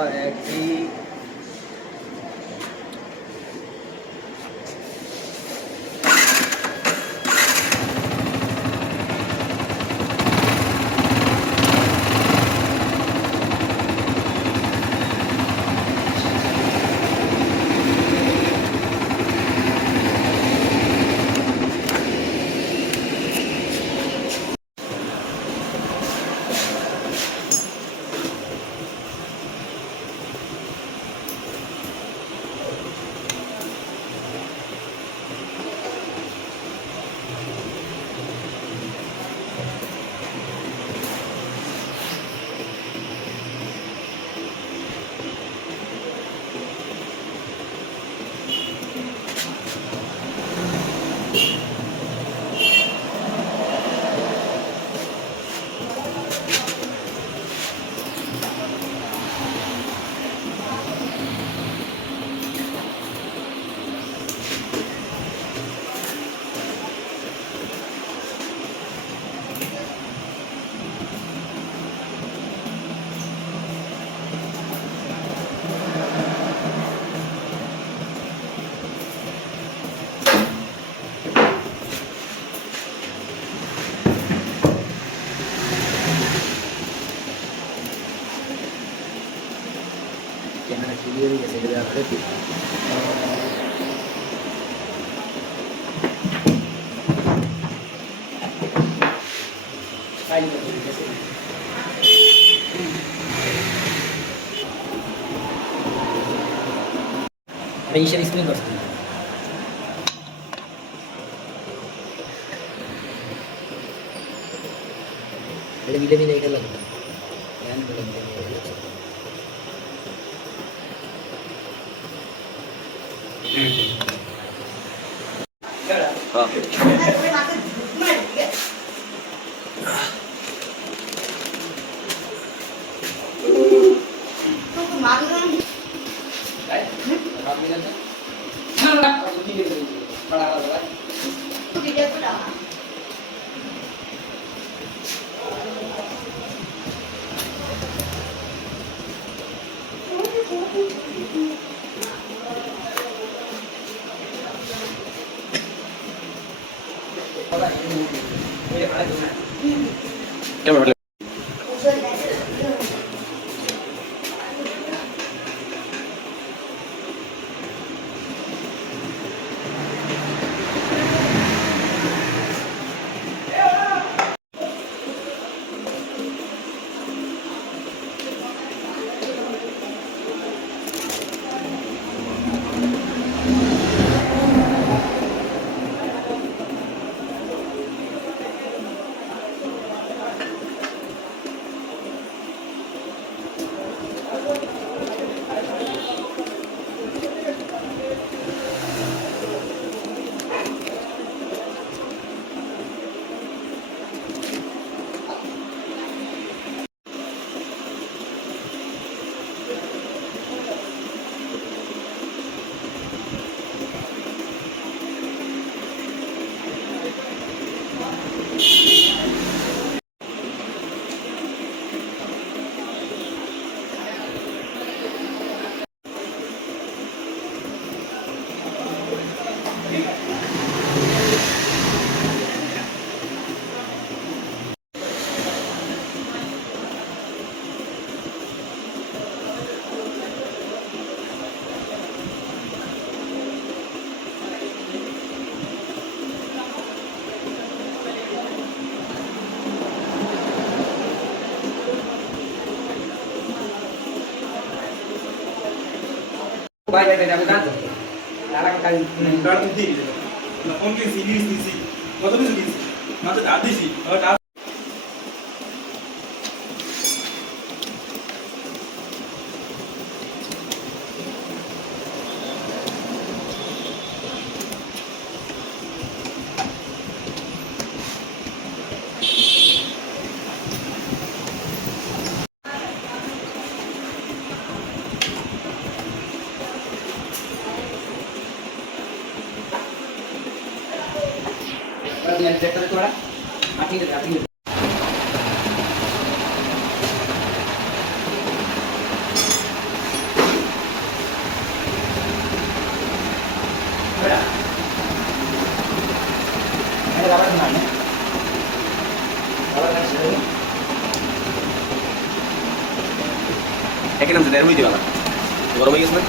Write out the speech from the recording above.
একই camera clear ही कैसे लगा रहे थे मैं शेयर स्क्रीन कर सकती हूँ मेरे वीडियो भी नहीं कर लगता यानी बोलेंगे हाँ क्या मतलब Vaya, te llamo tanto. La kan card দিয়ে দিল না ফোন কি সিরিজ দিছি কত কিছু দিছি মাত্র ডাল দিছি আর ডাল dengan direktur itu orang mati একে নামছে দেড় মিনিট গরম হয়ে গেছে না